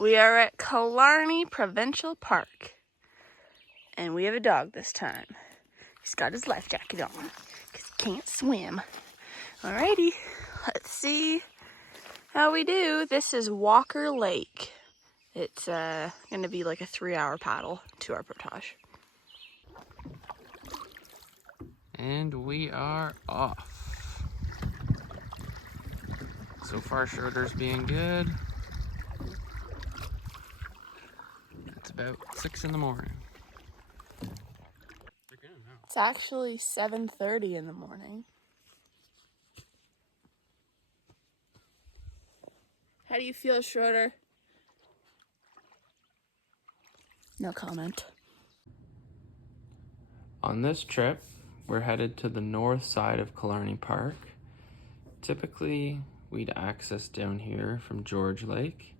We are at Killarney Provincial Park. And we have a dog this time. He's got his life jacket on because he can't swim. Alrighty, let's see how we do. This is Walker Lake. It's going to be like a 3-hour paddle to our portage. And we are off. So far, Schroder's being good. It's about 6 in the morning. It's actually 7:30 in the morning. How do you feel, Schroder? No comment. On this trip, we're headed to the north side of Killarney Park. Typically, we'd access down here from George Lake.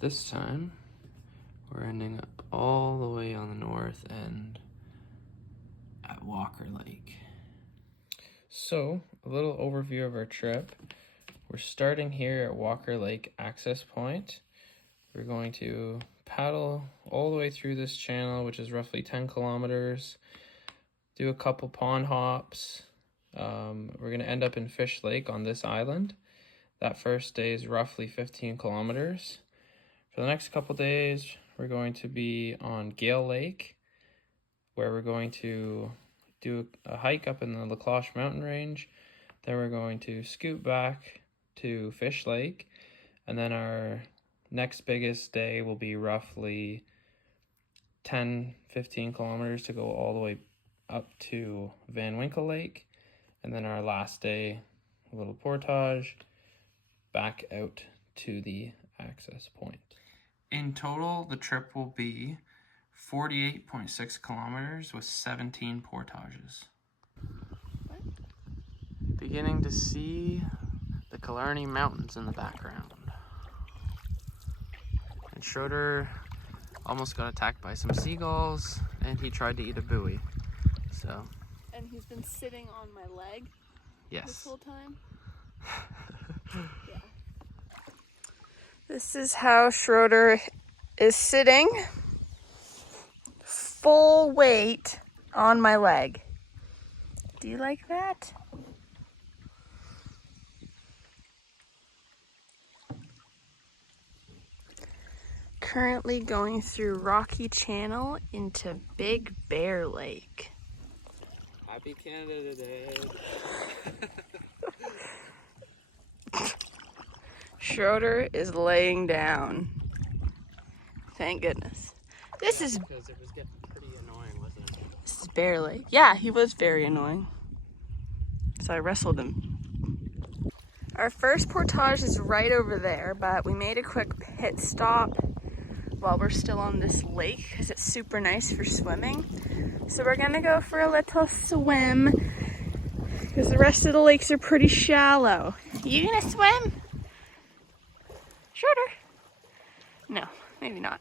This time, we're ending up all the way on the north end at Walker Lake. So, a little overview of our trip. We're starting here at Walker Lake Access Point. We're going to paddle all the way through this channel, which is roughly 10 kilometers. Do a couple pond hops. We're going to end up in Fish Lake on this island. That first day is roughly 15 kilometers. For the next couple days, we're going to be on Gale Lake, where we're going to do a hike up in the Cloche mountain range. Then we're going to scoot back to Fish Lake, and then our next biggest day will be roughly 10-15 kilometers to go all the way up to Van Winkle Lake, and then our last day, a little portage back out to the access point. In total, the trip will be 48.6 kilometers with 17 portages. Beginning to see the Killarney Mountains in the background. And Schroder almost got attacked by some seagulls, and he tried to eat a buoy. So. And he's been sitting on my leg. Yes. This whole time. Yeah. This is how Schroder is sitting, full weight on my leg. Do you like that? Currently going through Rocky Channel into Big Bear Lake. Happy Canada Day. Schroder is laying down. Thank goodness. This is because it was getting pretty annoying, wasn't it? This is Bear Lake. Yeah, he was very annoying. So I wrestled him. Our first portage is right over there, but we made a quick pit stop while we're still on this lake because it's super nice for swimming. So we're gonna go for a little swim because the rest of the lakes are pretty shallow. You gonna swim? Schroder? No, maybe not.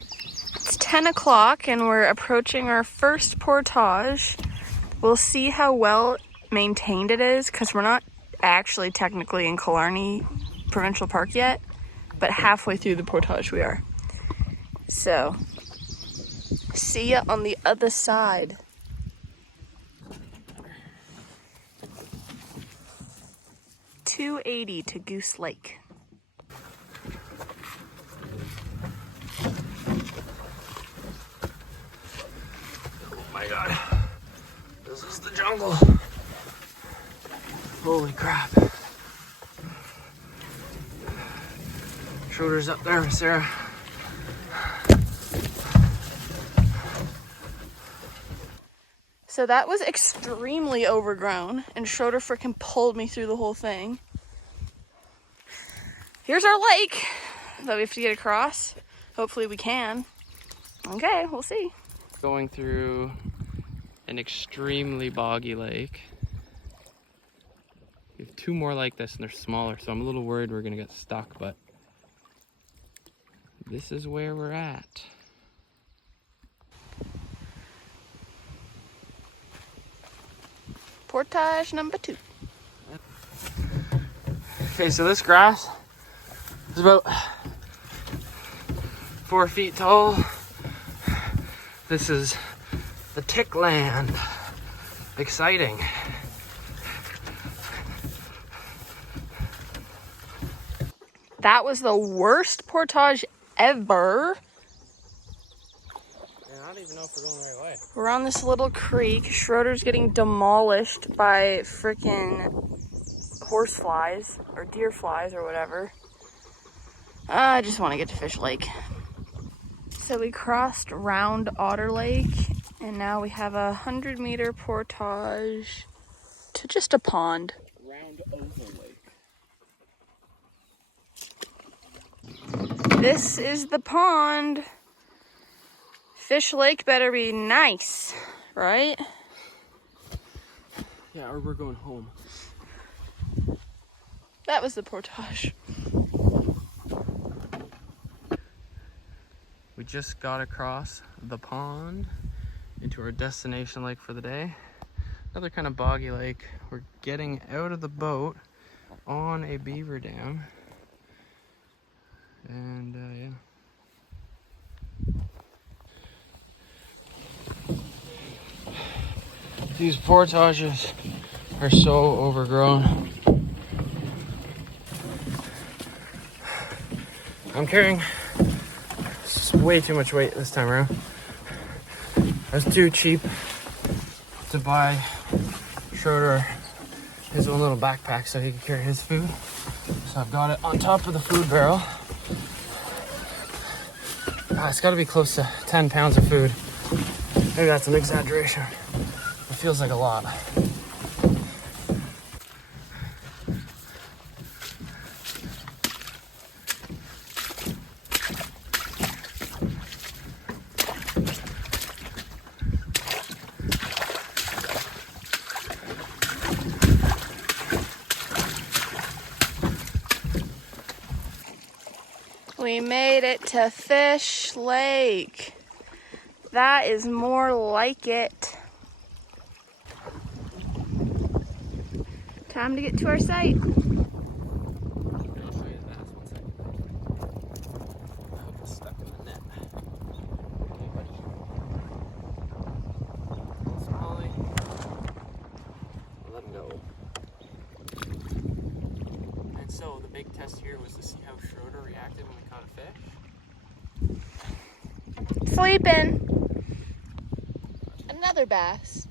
It's 10 o'clock and we're approaching our first portage. We'll see how well maintained it is because we're not actually technically in Killarney Provincial Park yet, but halfway through the portage we are. So, see ya on the other side. $2.80 to Goose Lake. Oh my god. This is the jungle. Holy crap. Schroder's up there, Sarah. So that was extremely overgrown, and Schroder freaking pulled me through the whole thing. Here's our lake that we have to get across. Hopefully we can. Okay, we'll see. Going through an extremely boggy lake. We have 2 more like this and they're smaller, so I'm a little worried we're gonna get stuck, but this is where we're at. Portage number 2. Okay, so this grass is about 4 feet tall. This is the tick land. Exciting. That was the worst portage ever. I don't even know if we're going the right way. We're on this little creek. Schroder's getting demolished by frickin' horse flies or deer flies or whatever. I just want to get to Fish Lake. So we crossed Round Otter Lake and now we have a 100-meter portage to just a pond. Round Oval Lake. This is the pond. Fish Lake better be nice, right? Yeah, or we're going home. That was the portage. We just got across the pond into our destination lake for the day. Another kind of boggy lake. We're getting out of the boat on a beaver dam. And yeah. These portages are so overgrown. I'm carrying way too much weight this time around. I was too cheap to buy Schroder his own little backpack so he could carry his food. So I've got it on top of the food barrel. It's got to be close to 10 pounds of food. Maybe that's an exaggeration. It feels like a lot. We made it to Fish Lake. That is more like it. Time to get to our site. So the big test here was to see how Schroder reacted when we caught a fish. Sleeping. Another bass.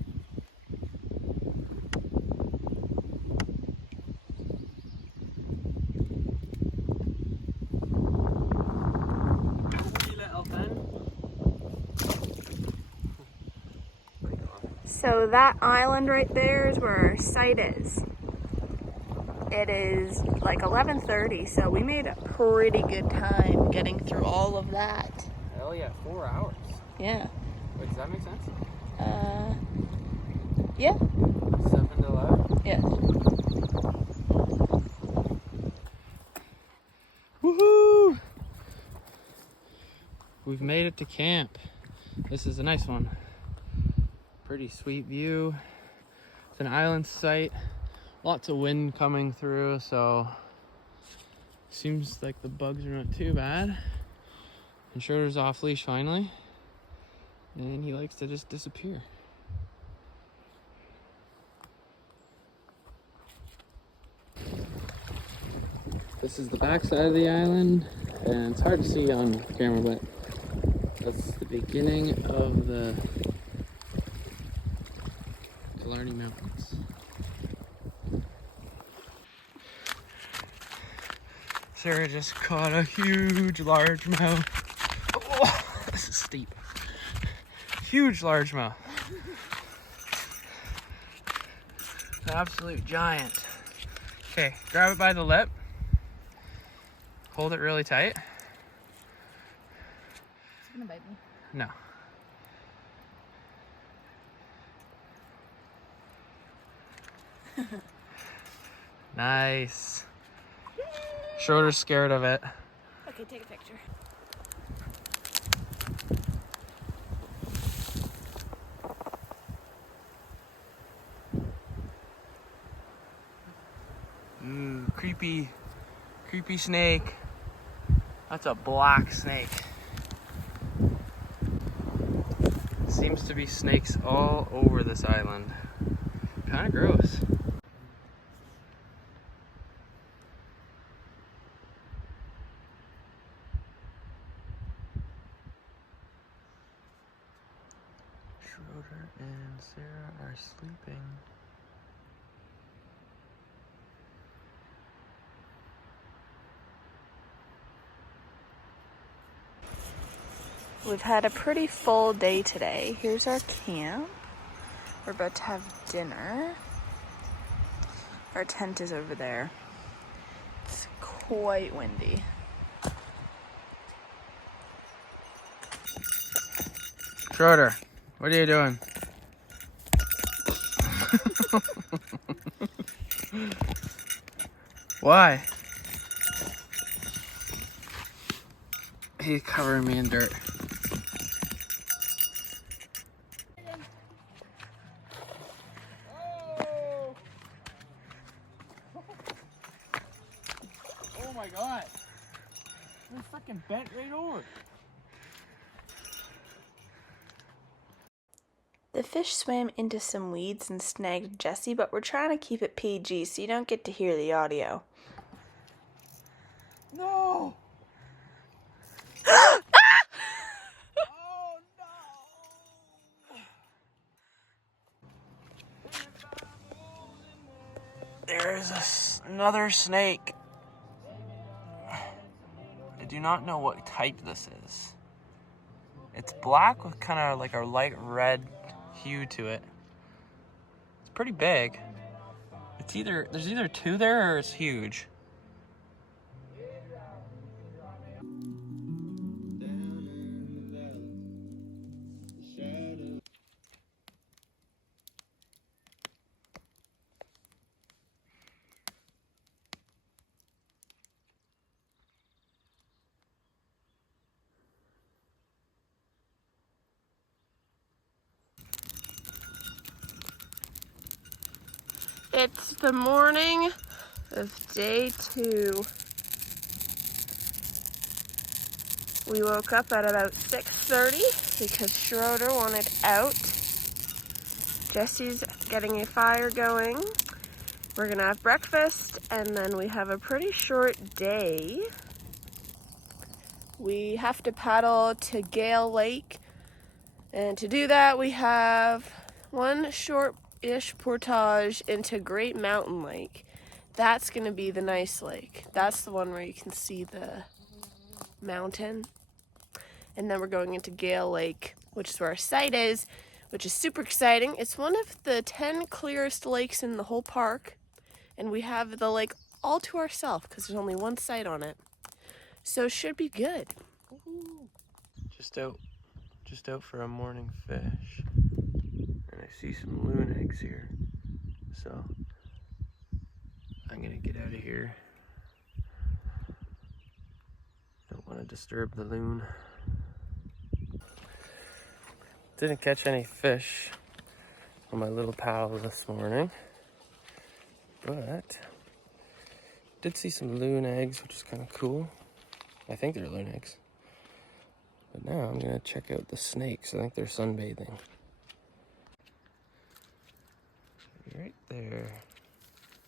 So that island right there is where our site is. It is like 11:30, so we made a pretty good time getting through all of that. Hell yeah, 4 hours. Yeah. Wait, does that make sense? Yeah. 7 to 11? Yeah. Woohoo! We've made it to camp. This is a nice one. Pretty sweet view. It's an island site. Lots of wind coming through, so seems like the bugs are not too bad. And Schroder's off leash finally. And he likes to just disappear. This is the back side of the island, and it's hard to see on camera, but that's the beginning of the Killarney Mountains. Sarah just caught a huge largemouth. Oh, this is steep. Huge largemouth. An absolute giant. Okay, grab it by the lip. Hold it really tight. It's gonna bite me. No. Nice. Schroder's scared of it. Okay, take a picture. Ooh, creepy snake. That's a black snake. seems to be snakes all over this island. Kind of gross. Schroder and Sarah are sleeping. We've had a pretty full day today. Here's our camp. We're about to have dinner. Our tent is over there. It's quite windy. Schroder, what are you doing? Why? He's covering me in dirt. Oh my god. We're fucking bent right over. The fish swam into some weeds and snagged Jessie, but we're trying to keep it PG so you don't get to hear the audio. No! Oh no! There's another snake. I do not know what type this is. It's black with kind of like a light red hue to it. It's pretty big. There's either two there or it's huge. It's the morning of day 2. We woke up at about 6:30 because Schroder wanted out. Jessie's getting a fire going. We're gonna have breakfast and then we have a pretty short day. We have to paddle to Gale Lake, and to do that we have one short-ish portage into Great Mountain Lake. That's gonna be the nice lake. That's the one where you can see the mountain. And then we're going into Gale Lake, which is where our site is, which is super exciting. It's one of the 10 clearest lakes in the whole park, and we have the lake all to ourselves because there's only one site on it. So it should be good. Just out for a morning fish. And I see some loon eggs here. So I'm gonna get out of here. Don't want to disturb the loon. Didn't catch any fish on my little paddle this morning, but did see some loon eggs, which is kind of cool. I think they're loon eggs. But now I'm gonna check out the snakes. I think they're sunbathing. Right there.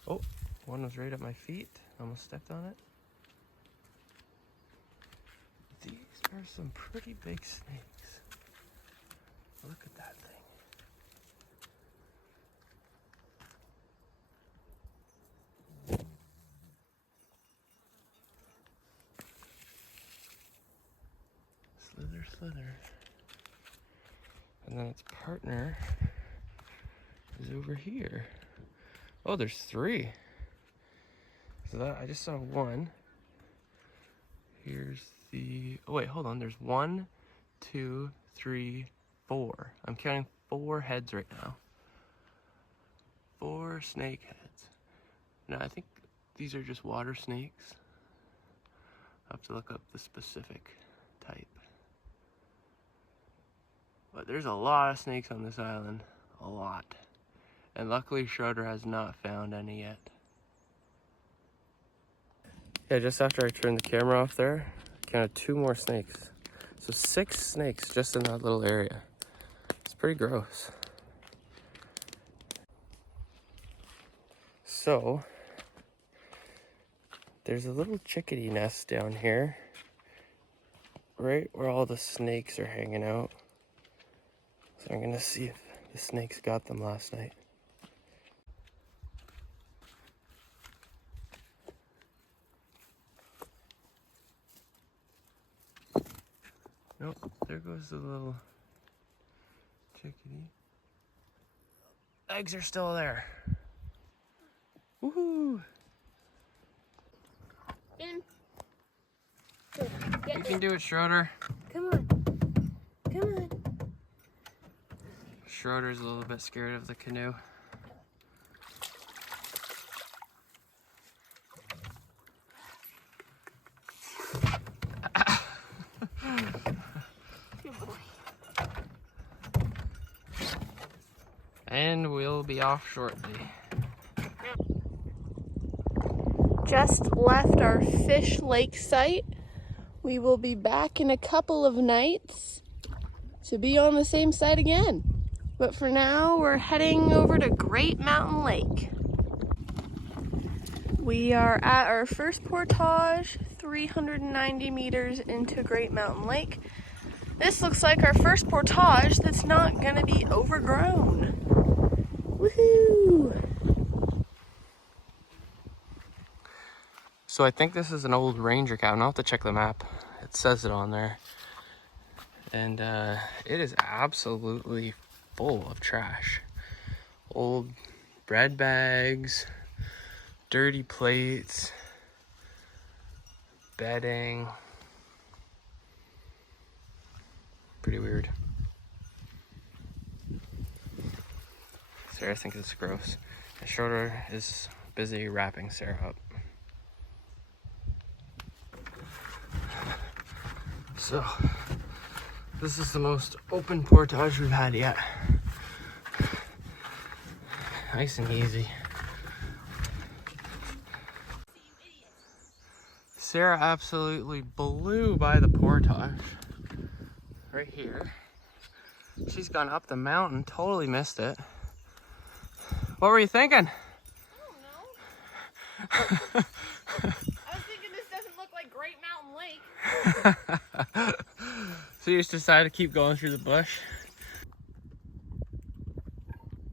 Oh, one was right at my feet. Almost stepped on it. These are some pretty big snakes. Look at that thing. Slither, slither. And then its partner is over here. Oh, there's 3. So that I just saw one. Here's the, oh wait, hold on. There's 1, 2, 3, 4. I'm counting 4 heads right now. 4 snake heads. Now I think these are just water snakes. I'll have to look up the specific type. But there's a lot of snakes on this island. A lot. And luckily Schroder has not found any yet. Yeah, just after I turned the camera off there, I counted 2 more snakes. So 6 snakes just in that little area. pretty gross. So, there's a little chickadee nest down here, right where all the snakes are hanging out. So I'm gonna see if the snakes got them last night. Nope, there goes the little chickadee. Eggs are still there. Woohoo! You can do it, Schroder. Come on. Come on. Schroder's a little bit scared of the canoe. Good boy. And we'll be off shortly. Just left our fish lake site. We will be back in a couple of nights to be on the same site again. But for now, we're heading over to Great Mountain Lake. We are at our first portage, 390 meters into Great Mountain Lake. This looks like our first portage that's not gonna be overgrown. Woohoo! So I think this is an old ranger cabin. I'll have to check the map. It says it on there. And it is absolutely full of trash. Old bread bags, dirty plates, bedding. Pretty weird. Sarah thinks it's gross. Schroder is busy wrapping Sarah up. So, this is the most open portage we've had yet. Nice and easy. Sarah absolutely blew by the portage. Right here. She's gone up the mountain, totally missed it. What were you thinking? I don't know. I was thinking this doesn't look like Great Mountain Lake. So you just decided to keep going through the bush?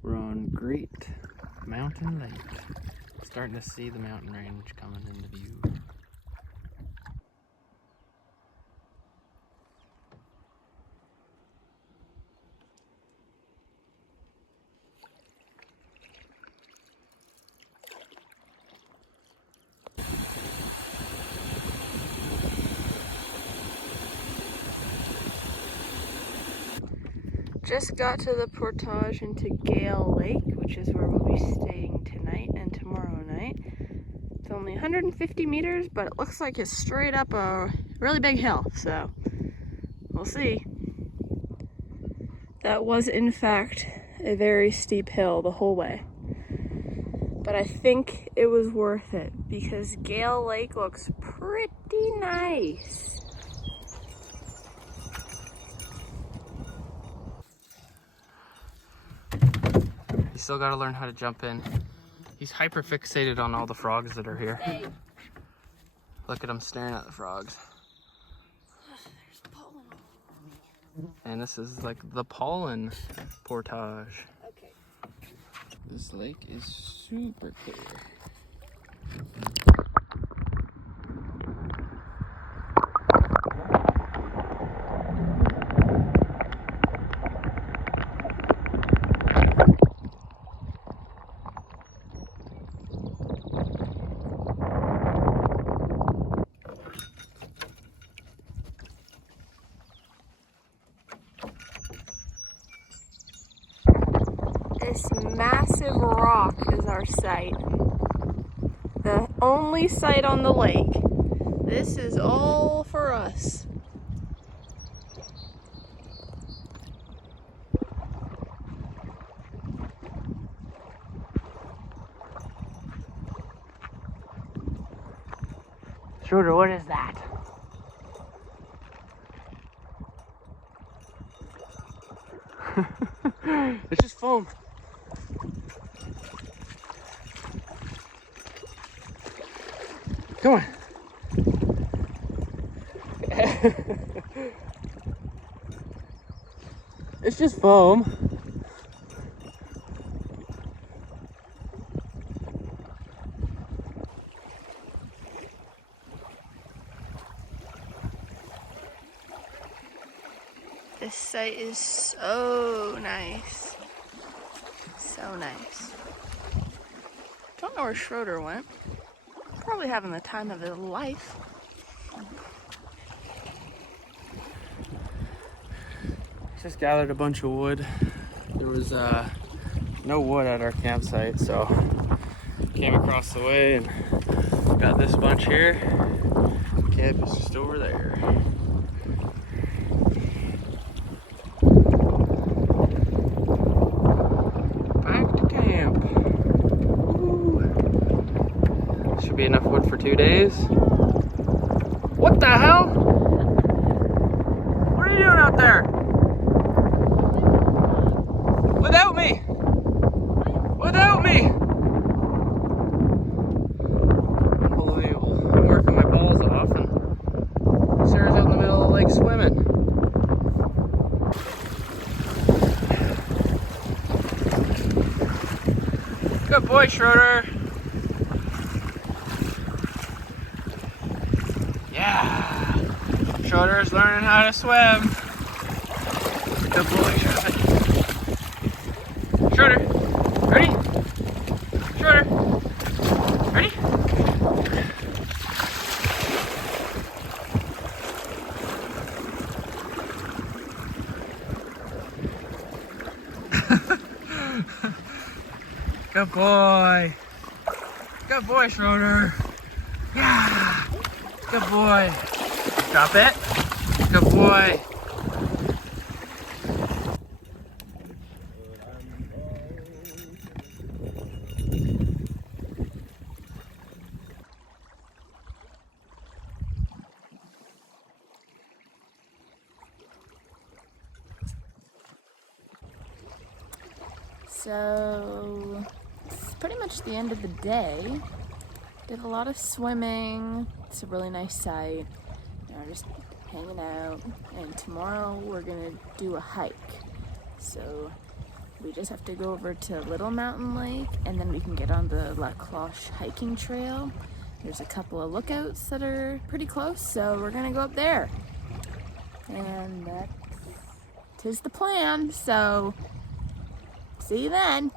We're on Great Mountain Lake. Starting to see the mountain range coming into view. Just got to the portage into Gale Lake, which is where we'll be staying tonight and tomorrow night. It's only 150 meters, but it looks like it's straight up a really big hill, so we'll see. That was, in fact, a very steep hill the whole way. But I think it was worth it because Gale Lake looks pretty nice. You still gotta learn how to jump in. He's hyper fixated on all the frogs that are here. Hey. Look at him staring at the frogs. There's pollen all over me. And this is like the pollen portage. Okay. This lake is super clear. This massive rock is our site. The only site on the lake. This is all for us. Schroder, what is that? It's just foam. Come on. It's just foam. This site is so nice. So nice. Don't know where Schroder went. Probably having the time of his life. Just gathered a bunch of wood. There was no wood at our campsite, so came across the way and got this bunch here. Camp is just over there. Back to camp. Woo. Should be enough wood for 2 days. What the hell? What are you doing out there? Without me! Without me! Unbelievable. I'm working my balls off and Sarah's out in the middle of the lake swimming. Good boy, Schroder. Yeah. Schroder's learning how to swim. Good boy, Schroder. Schroder, ready? Schroder, ready? Good boy. Good boy, Schroder. Yeah. Good boy. Drop it. Good boy. So it's pretty much the end of the day. Did a lot of swimming. It's a really nice site. We're just hanging out. And tomorrow we're gonna do a hike. So we just have to go over to Little Mountain Lake and then we can get on the Cloche hiking trail. There's a couple of lookouts that are pretty close, so we're gonna go up there. And that's 'tis the plan, so see you then.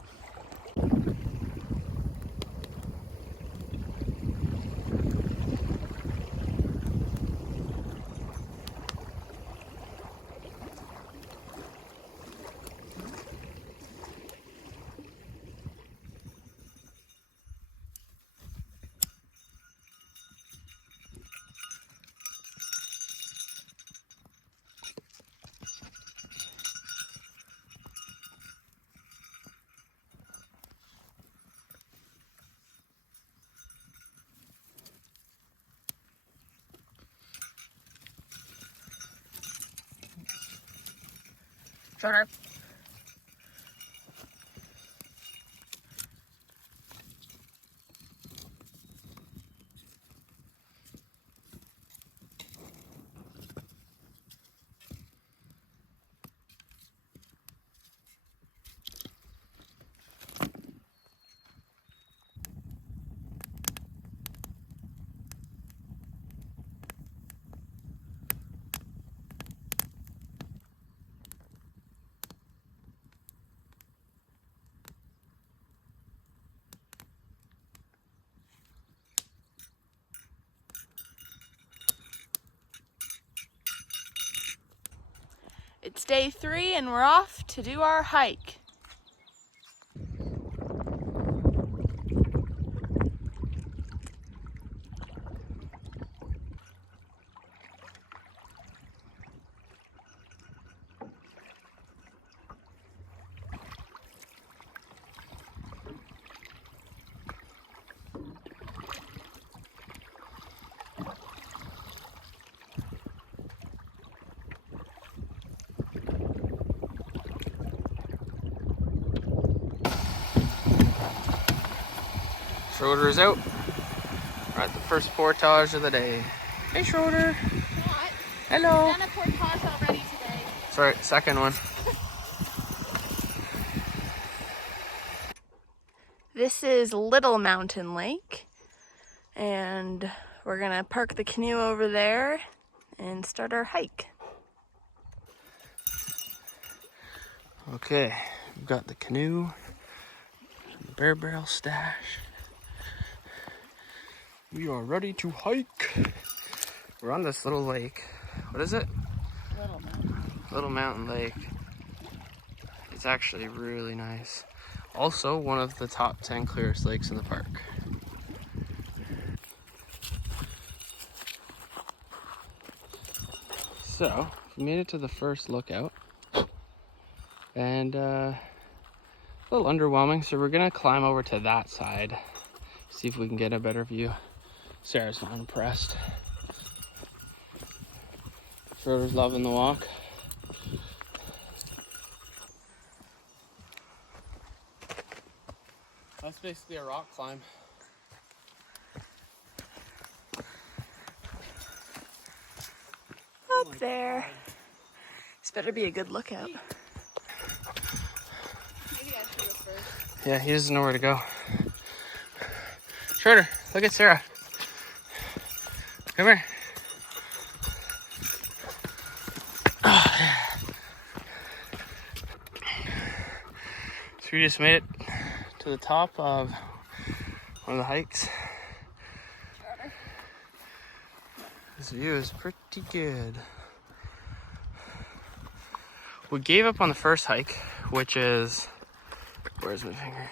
Schroder. It's day 3 and we're off to do our hike. Schroder is out. We're at the first portage of the day. Hey, Schroder. What? Hello. I've done a portage already today. Sorry, second one. This is Little Mountain Lake, and we're gonna park the canoe over there and start our hike. Okay, we've got the canoe, the bear barrel stash. We are ready to hike. We're on this little lake. What is it? Little Mountain Lake. It's actually really nice. Also, one of the top 10 clearest lakes in the park. So, we made it to the first lookout. And a little underwhelming, so we're gonna climb over to that side. See if we can get a better view. Sarah's not impressed. Schroder's loving the walk. That's basically a rock climb. Up there. This better be a good lookout. Maybe I should go first. Yeah, he doesn't know where to go. Schroder, look at Sarah. Come here. So we just made it to the top of one of the hikes. This view is pretty good. We gave up on the first hike, which is, where's my finger?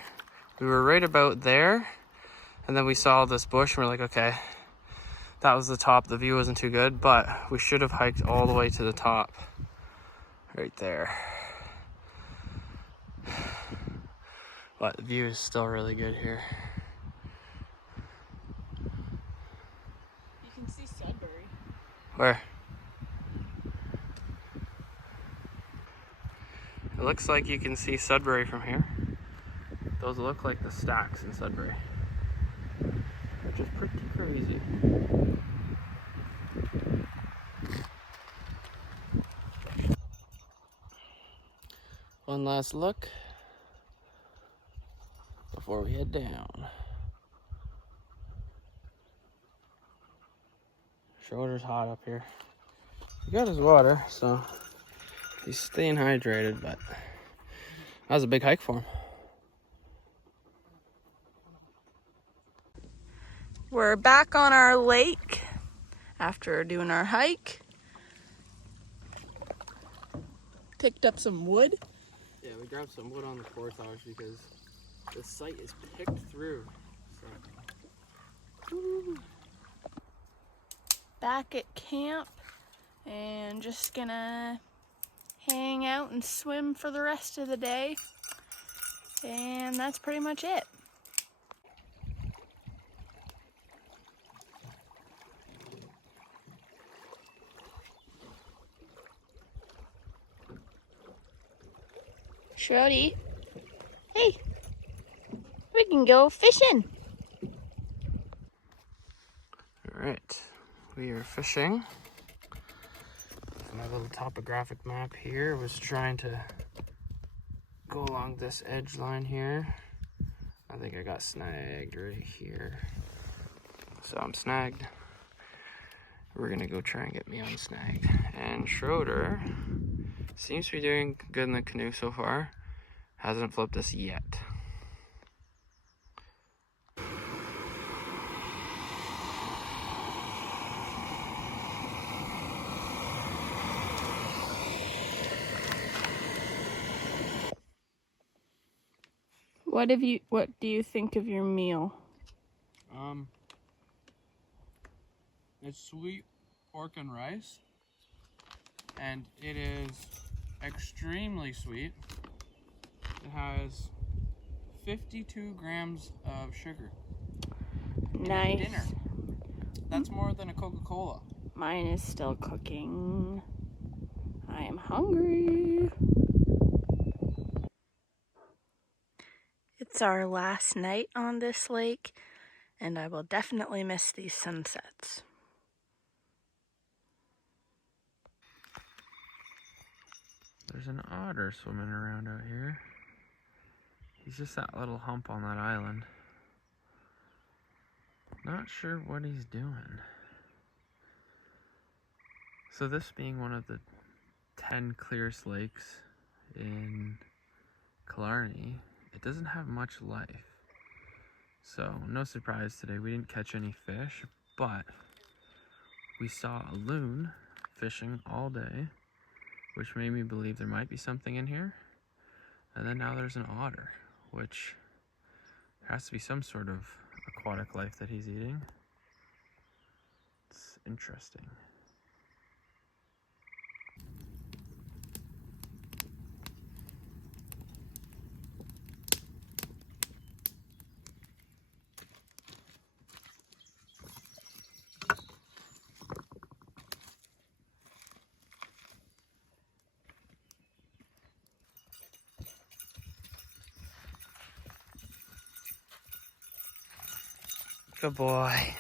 We were right about there, and then we saw this bush, and we're like, okay, that was the top. The view wasn't too good, but we should have hiked all the way to the top, right there. But the view is still really good here. You can see Sudbury. Where? It looks like you can see Sudbury from here. Those look like the stacks in Sudbury, which is pretty crazy. One last look before we head down. Schroder's hot up here. He got his water, so he's staying hydrated, but that was a big hike for him. We're back on our lake after doing our hike. Picked up some wood. Yeah, we grabbed some wood on the portage because the site is picked through. So. Back at camp and just gonna hang out and swim for the rest of the day. And that's pretty much it. Shrody, hey, we can go fishing. All right, we are fishing. My little topographic map here was trying to go along this edge line here. I think I got snagged right here. So I'm snagged. We're gonna go try and get me unsnagged. And Schroder seems to be doing good in the canoe so far. Hasn't flipped us yet. What do you think of your meal? It's sweet pork and rice, and it is extremely sweet. It has 52 grams of sugar. Nice. Dinner. That's more than a Coca-Cola. Mine is still cooking. I am hungry. It's our last night on this lake. and I will definitely miss these sunsets. There's an otter swimming around out here. He's just that little hump on that island. Not sure what he's doing. So this being one of the 10 clearest lakes in Killarney, it doesn't have much life. So no surprise today, we didn't catch any fish, but we saw a loon fishing all day, which made me believe there might be something in here. And then now there's an otter, which has to be some sort of aquatic life that he's eating. It's interesting. Good boy.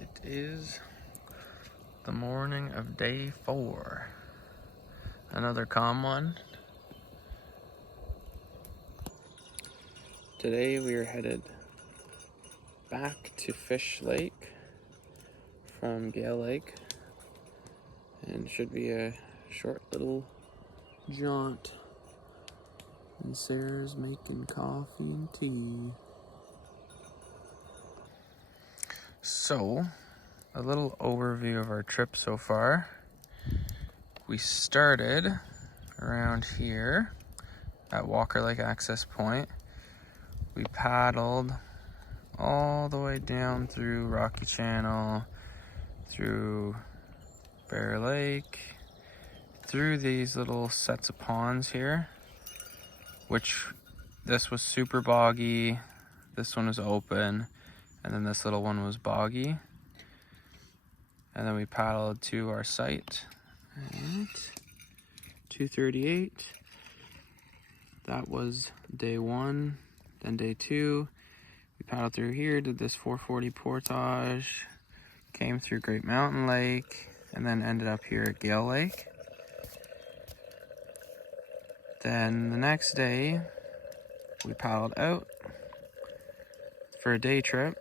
It is the morning of day 4. Another calm one. Today we are headed back to Fish Lake from Gale Lake, and should be a short little jaunt. And Sarah's making coffee and tea. So, a little overview of our trip so far. We started around here at Walker Lake Access Point. We paddled all the way down through Rocky Channel, through Bear Lake, through these little sets of ponds here, which this was super boggy, this one was open, and then this little one was boggy. And then we paddled to our site at 2:38. That was day 1. Then day 2, we paddled through here, did this 440 Portage, came through Great Mountain Lake, and then ended up here at Gale Lake. Then the next day, we paddled out for a day trip.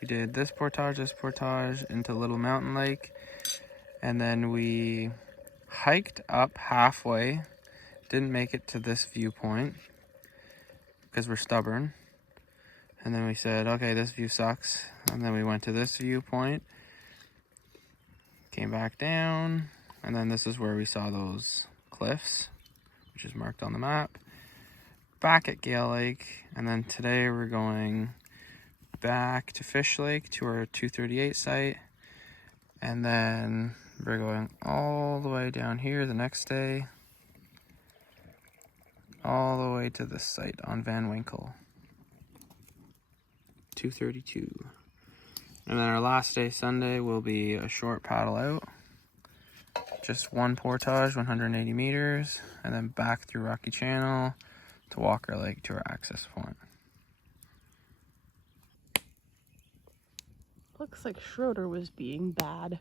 We did this portage into Little Mountain Lake, and then we hiked up halfway, didn't make it to this viewpoint because we're stubborn. And then we said, okay, this view sucks. And then we went to this viewpoint, came back down, and then this is where we saw those cliffs, which is marked on the map. Back at Gale Lake, and then today we're going back to Fish Lake to our 238 site, and then we're going all the way down here the next day, all the way to this site on Van Winkle, 232. And then our last day, Sunday, will be a short paddle out, just one portage, 180 meters, and then back through Rocky Channel to Walker Lake to our access point. Looks like Schroder was being bad.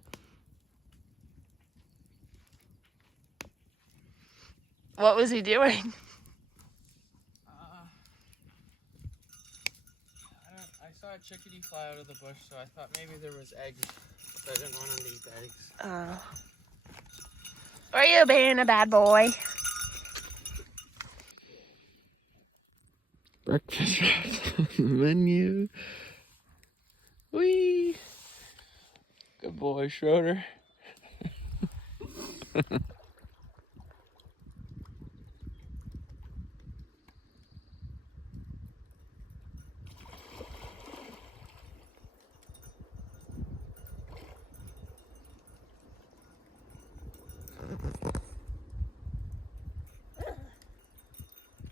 What was he doing? I saw a chickadee fly out of the bush, so I thought maybe there was eggs, but I didn't want him to eat the eggs. Are you being a bad boy? Breakfast wraps on the menu. Whee! Good boy, Schroder.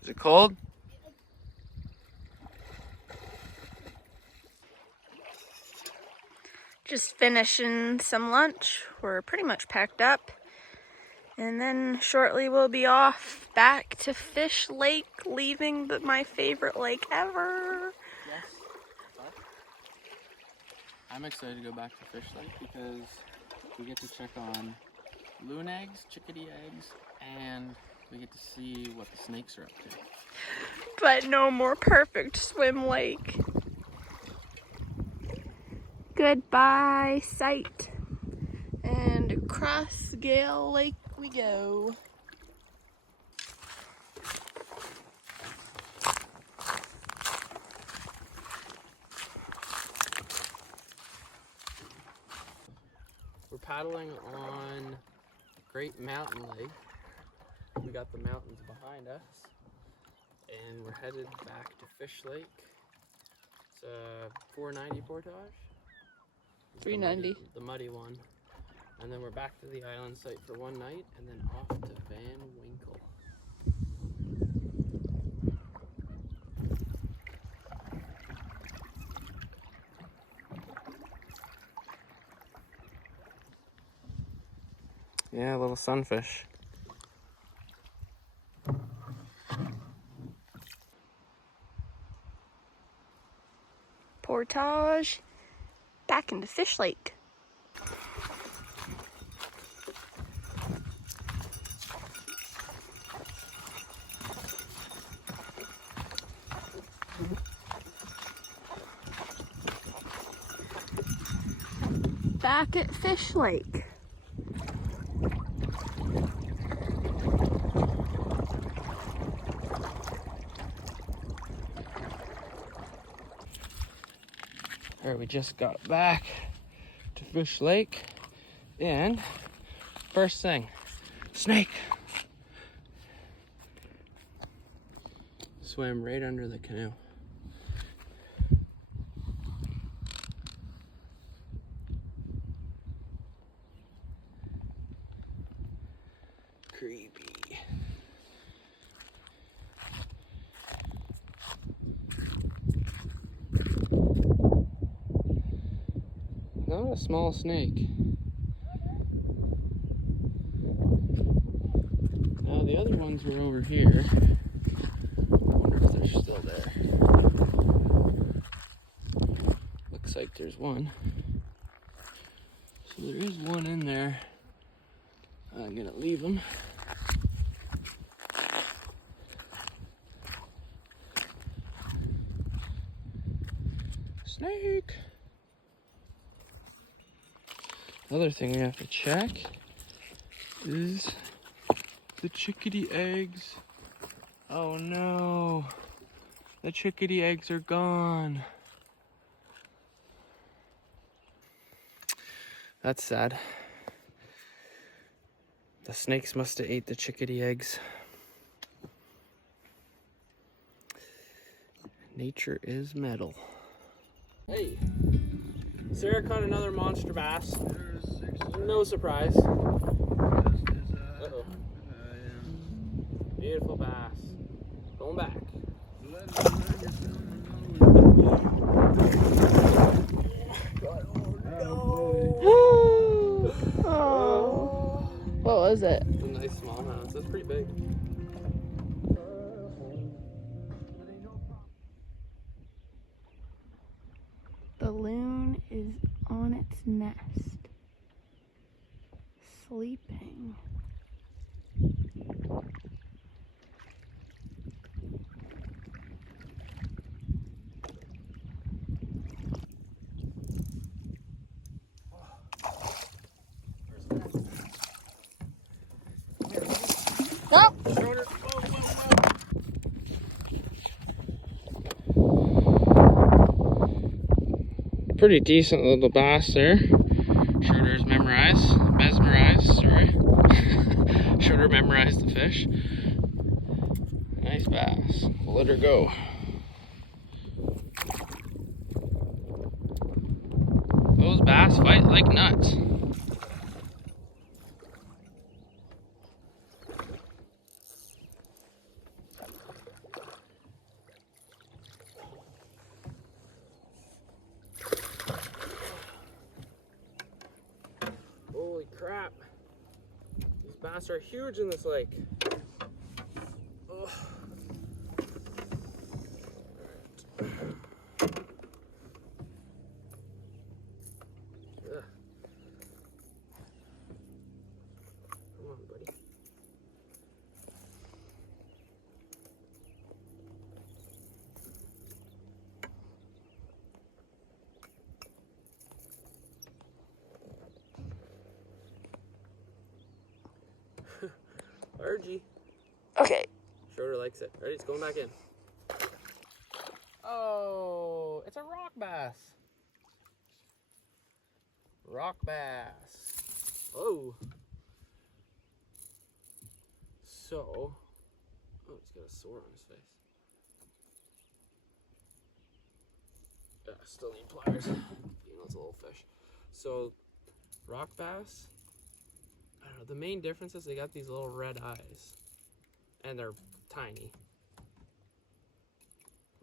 Is it cold? Just finishing some lunch. We're pretty much packed up. And then shortly we'll be off back to Fish Lake, leaving my favorite lake ever. Yes, but I'm excited to go back to Fish Lake because we get to check on loon eggs, chickadee eggs, and we get to see what the snakes are up to. But no more perfect swim lake. Goodbye, sight. And across Gale Lake we go. We're paddling on Great Mountain Lake. We got the mountains behind us, and we're headed back to Fish Lake. It's a 490 Portage. 390. The muddy one. And then we're back to the island site for one night, and then off to Van Winkle. Yeah, a little sunfish. Portage, back into Fish Lake. Back at Fish Lake. All right, we just got back to Fish Lake, and first thing, snake. Swam right under the canoe. Creepy. Not a small snake. Now the other ones were over here. I wonder if they're still there. Looks like there's one. So there is one in there. I'm gonna leave him. Snake! Other thing we have to check is the chickadee eggs. Oh no, the chickadee eggs are gone. That's sad. The snakes must have ate the chickadee eggs. Nature is metal. Hey, Sarah caught another monster bass. No surprise. Uh-oh. Beautiful bass. Going back. Oh. What was it? It's a nice smallmouth. It's pretty big. The loon is on its nest, sleeping. Nope. Schroder. Pretty decent little bass there. Schroder's mesmerized, sorry. Schroder memorized the fish. Nice bass. We'll let her go. Those bass fight like nuts. Holy crap. These Bass are huge in this lake. Ugh. Ugh. Come on, buddy. Argy. Okay. Schroder likes it. Ready? It's going back in. Oh, it's a rock bass. Rock bass. Oh. So, oh, he's got a sore on his face. Yeah, still need pliers. You know, it's a little fish. So, rock bass, I don't know, the main difference is they got these little red eyes. And they're tiny.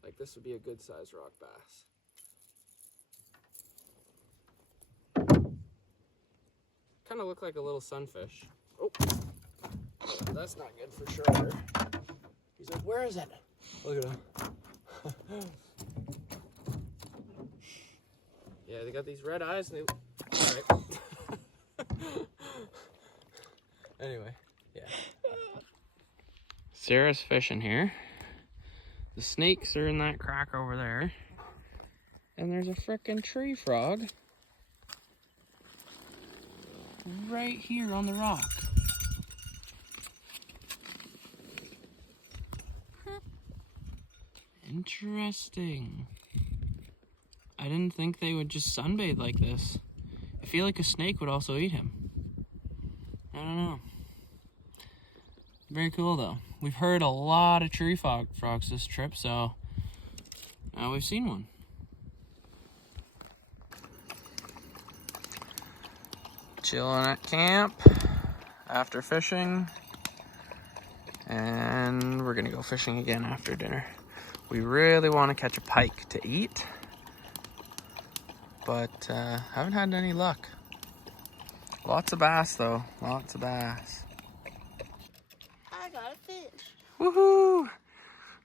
Like, this would be a good sized rock bass. Kind of look like a little sunfish. Oh, that's not good for sure. He's like, where is it? Look at him. Yeah, they got these red eyes and they... All right. Anyway, yeah. Sarah's fishing here. The snakes are in that crack over there. And there's a frickin' tree frog right here on the rock. Interesting. I didn't think they would just sunbathe like this. I feel like a snake would also eat him. I don't know. Very cool though. We've heard a lot of tree frogs this trip, so now we've seen one. Chilling at camp after fishing, and we're gonna go fishing again after dinner. We really want to catch a pike to eat, but haven't had any luck. Lots of bass though, lots of bass. I got a fish. Woohoo!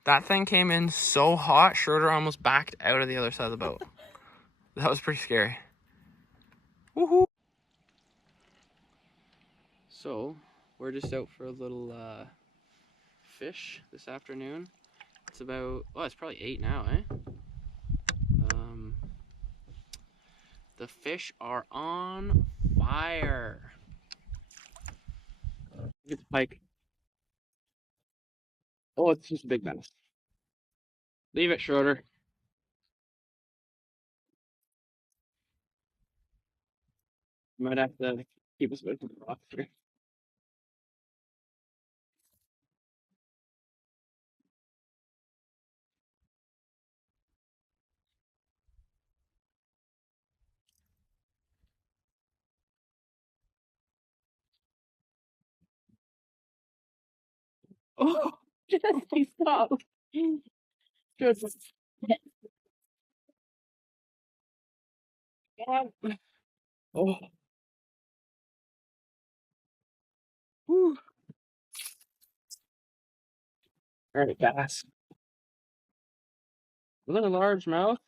That thing came in so hot, Schroder almost backed out of the other side of the boat. That was pretty scary. Woohoo! So, we're just out for a little fish this afternoon. It's about, oh, it's probably 8 now, eh? The fish are on fire. Look at the pike. Oh, it's just a big bass. Leave it, Schroder. You might have to keep us away from the rocks here. Oh, Jesse, stop. Good. Oh, whew. All right, bass. Another largemouth.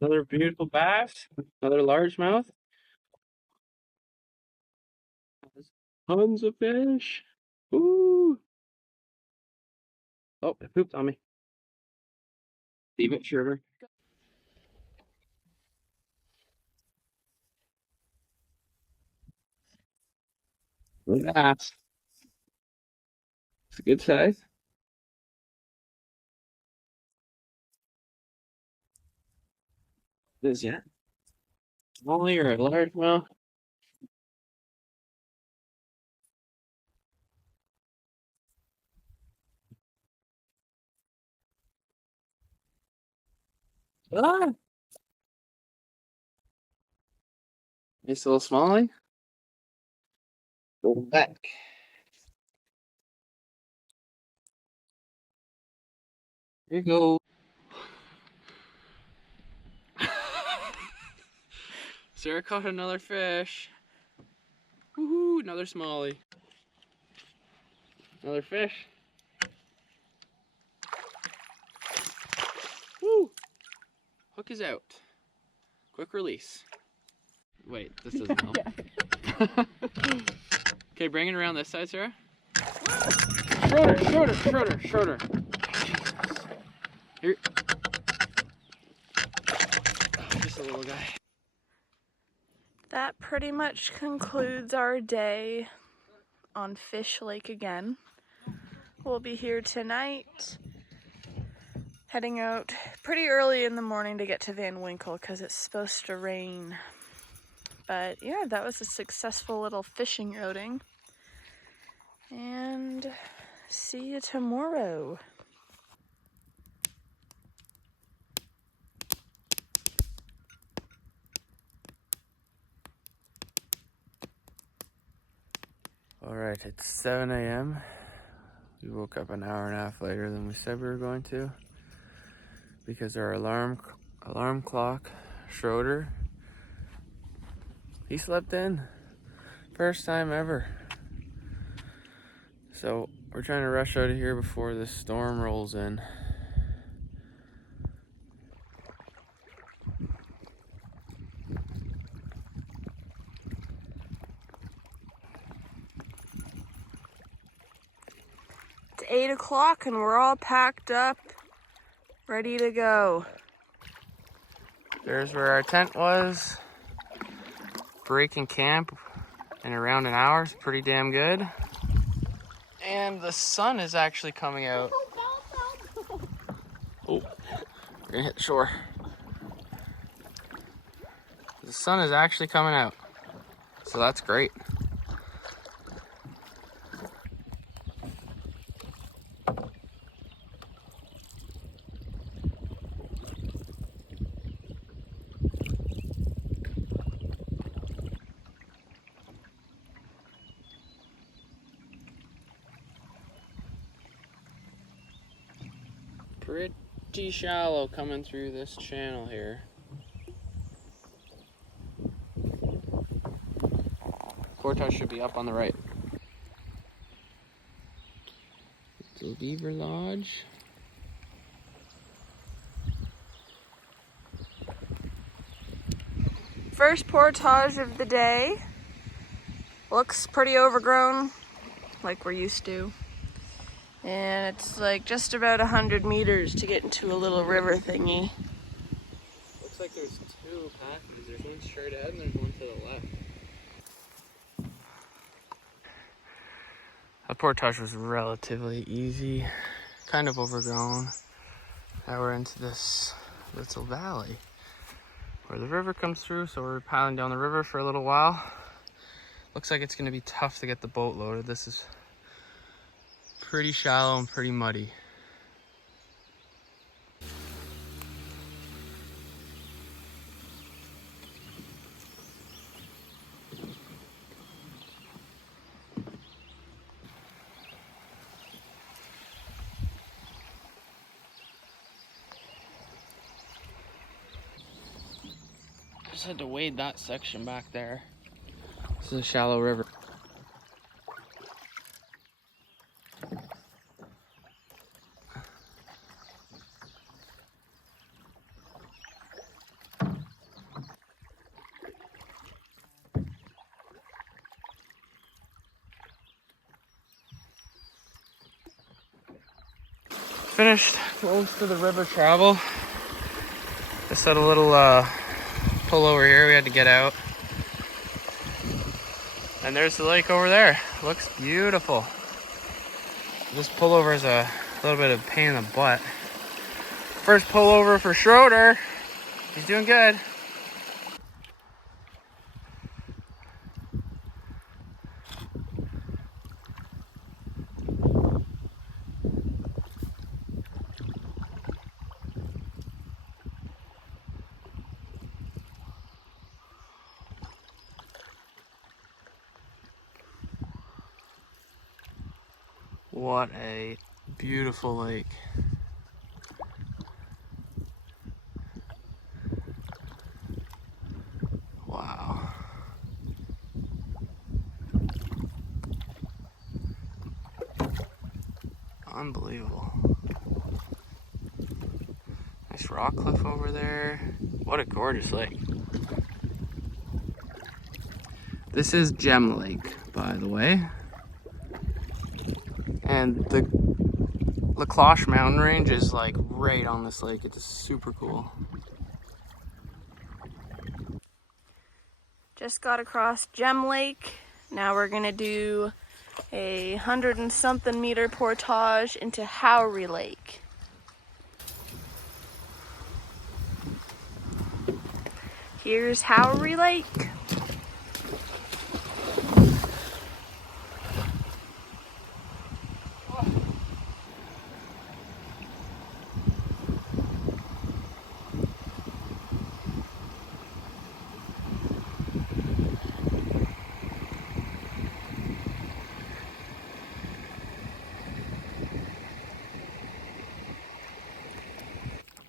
Another beautiful bass. Another largemouth. Tons of fish. Ooh. Oh, it pooped on me. Leave it, Schroder. Bass. It's a good size. It is, yeah. Smallie or a largemouth. Ah, nice little smallie. Go back. Here you go. Sarah caught another fish. Woohoo, another smallie. Another fish. Woo! Hook is out. Quick release. Wait, this doesn't help. Okay, bring it around this side, Sarah. Schroder. Jesus. Here. Oh, just a little guy. That pretty much concludes our day on Fish Lake again. We'll be here tonight, heading out pretty early in the morning to get to Van Winkle because it's supposed to rain. But yeah, that was a successful little fishing outing. And see you tomorrow. All right, it's 7 a.m. We woke up an hour and a half later than we said we were going to because our alarm clock, Schroder, he slept in. First time ever. So we're trying to rush out of here before this storm rolls in. It's 8 o'clock and we're all packed up, ready to go. There's where our tent was. Breaking camp in around an hour is pretty damn good. And the sun is actually coming out. Oh, we're gonna hit the shore. The sun is actually coming out, so that's great. Pretty shallow coming through this channel here. Portage should be up on the right. The Beaver Lodge. First portage of the day. Looks pretty overgrown, like we're used to. And it's like just about 100 meters to get into a little river thingy. Looks like there's two pathways. There's one straight ahead and there's one to the left. The portage was relatively easy, kind of overgrown. Now we're into this little valley where the river comes through, so we're paddling down the river for a little while. Looks like it's going to be tough to get the boat loaded. This is pretty shallow and pretty muddy. Just had to wade that section back there. This is a shallow river. Finished most of the river travel. Just had a little pull over here. We had to get out. And there's the lake over there. Looks beautiful. This pullover is a little bit of a pain in the butt. First pullover for Schroder. He's doing good. What a beautiful lake. Wow. Unbelievable. Nice rock cliff over there. What a gorgeous lake. This is Gem Lake, by the way. And the Cloche mountain range is like right on this lake. It's super cool. Just got across Gem Lake. Now we're gonna do a 100 and something meter portage into Howry Lake. Here's Howry Lake.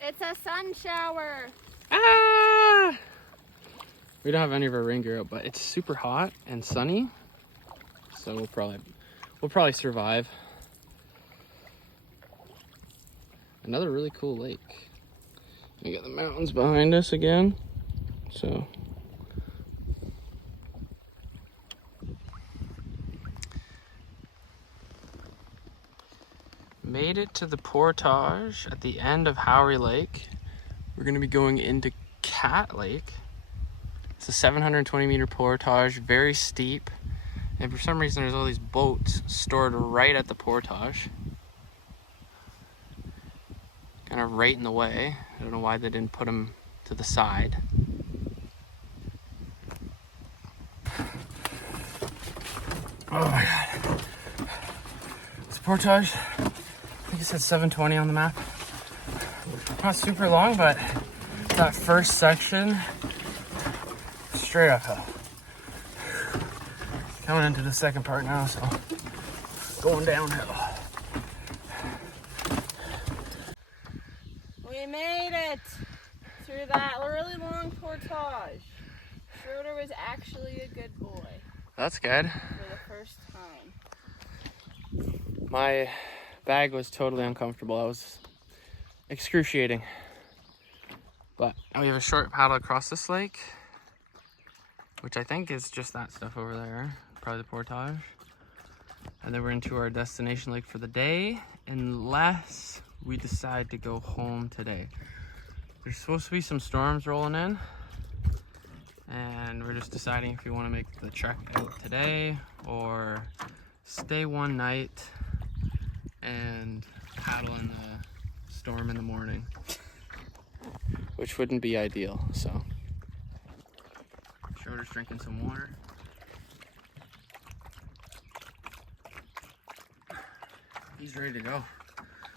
It's a sun shower. Ah! We don't have any of our rain gear out, but it's super hot and sunny, so we'll probably survive. Another really cool lake. We got the mountains behind us again, so. Made it to the portage at the end of Howry Lake. We're gonna be going into Cat Lake. It's a 720 meter portage, very steep. And for some reason there's all these boats stored right at the portage. Kind of right in the way. I don't know why they didn't put them to the side. Oh my God. It's a portage. I think it said 720 on the map. Not super long, but that first section, straight uphill. Coming into the second part now, so going downhill. We made it through that really long portage. Schroder was actually a good boy. That's good. For the first time. My bag was totally uncomfortable. That was excruciating. But now we have a short paddle across this lake, which I think is just that stuff over there, probably the portage. And then we're into our destination lake for the day, unless we decide to go home today. There's supposed to be some storms rolling in, and we're just deciding if we want to make the trek out today or stay one night and paddle in the storm in the morning, which wouldn't be ideal. So Schroder's drinking some water. He's ready to go.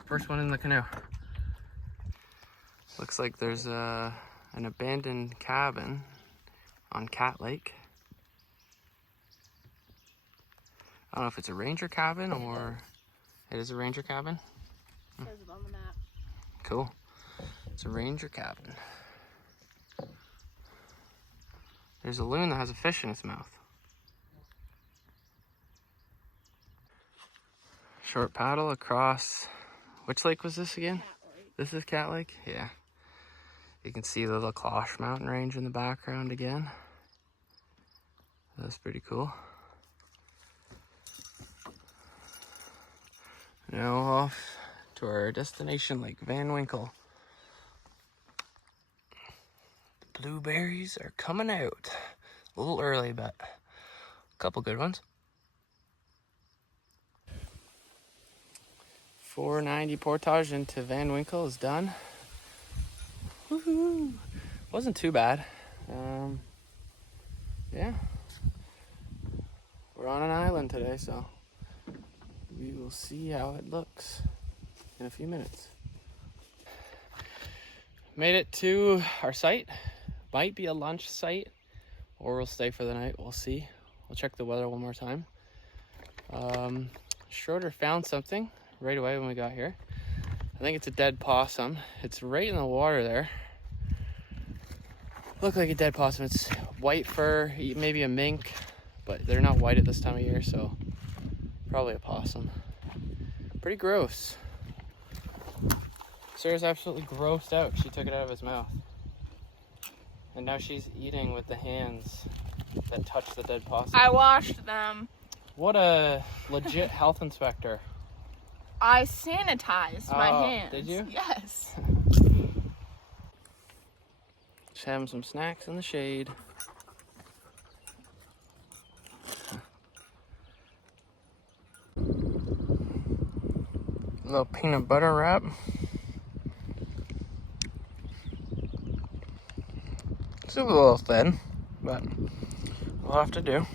First one in the canoe. Looks like there's an abandoned cabin on Cat Lake. I don't know if it's a ranger cabin or it is a ranger cabin. It says it on the map. Cool. It's a ranger cabin. There's a loon that has a fish in its mouth. Short paddle across. Which lake was this again? Cat Lake. This is Cat Lake? Yeah. You can see the Cloche mountain range in the background again. That's pretty cool. Now off to our destination, Lake Van Winkle. The blueberries are coming out. A little early, but a couple good ones. 490 portage into Van Winkle is done. Woohoo! Wasn't too bad. Yeah. We're on an island today, so we will see how it looks in a few minutes. Made it to our site. Might be a lunch site, or we'll stay for the night. We'll see. We'll check the weather one more time. Schroder found something right away when we got here. I think it's a dead possum. It's right in the water there. Looked like a dead possum. It's white fur, maybe a mink, but they're not white at this time of year, so probably a possum. Pretty Pretty gross. Sarah's absolutely grossed out. She took it out of his mouth. And now she's eating with the hands that touch the dead possum. I washed them. What a legit health inspector. I sanitized my hands. Did you? Yes. Just having some snacks in the shade. A little peanut butter wrap. It's a little thin, but we'll have to do.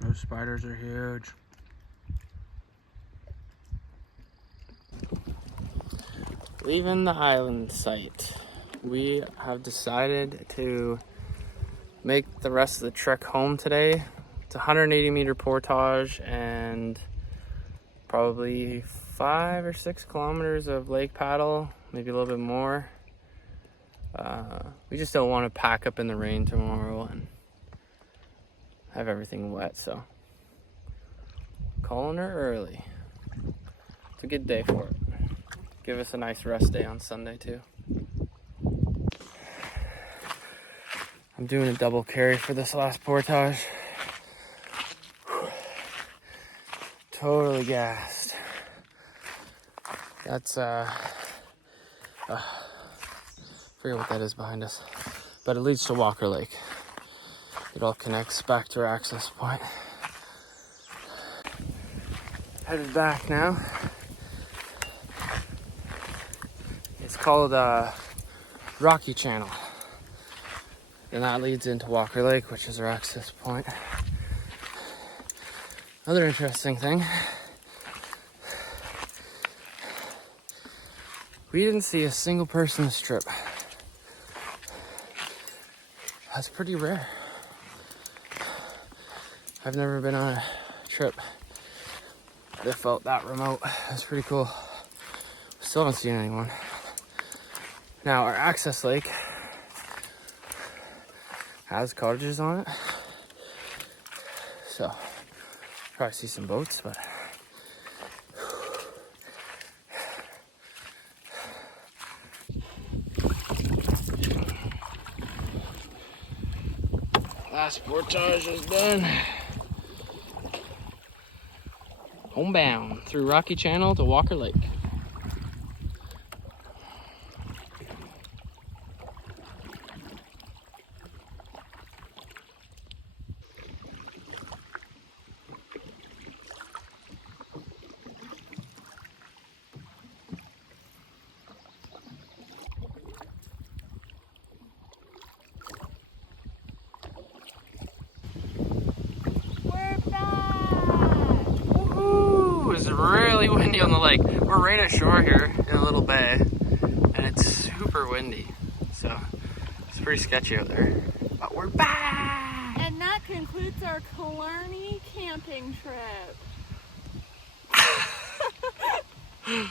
Those spiders are huge. Leaving the island site, we have decided to make the rest of the trek home today. It's a 180-meter portage and probably 5 or 6 kilometers of lake paddle, maybe a little bit more. We just don't want to pack up in the rain tomorrow and have everything wet, so calling her early. It's a good day for it. Give us a nice rest day on Sunday too. I'm doing a double carry for this last portage. Totally gassed. That's forget what that is behind us, but it leads to Walker Lake. It all connects back to our access point. Headed back now. It's called Rocky Channel, and that leads into Walker Lake, which is our access point. Another interesting thing, we didn't see a single person this trip. That's pretty rare. I've never been on a trip that felt that remote. That's pretty cool. Still haven't seen anyone. Now our access lake has cottages on it, so probably see some boats, but last portage is done. Homebound through Rocky Channel to Walker Lake. Really windy on the lake. We're right at shore here in a little bay, and it's super windy, so it's pretty sketchy out there. But we're back! And that concludes our Killarney camping trip.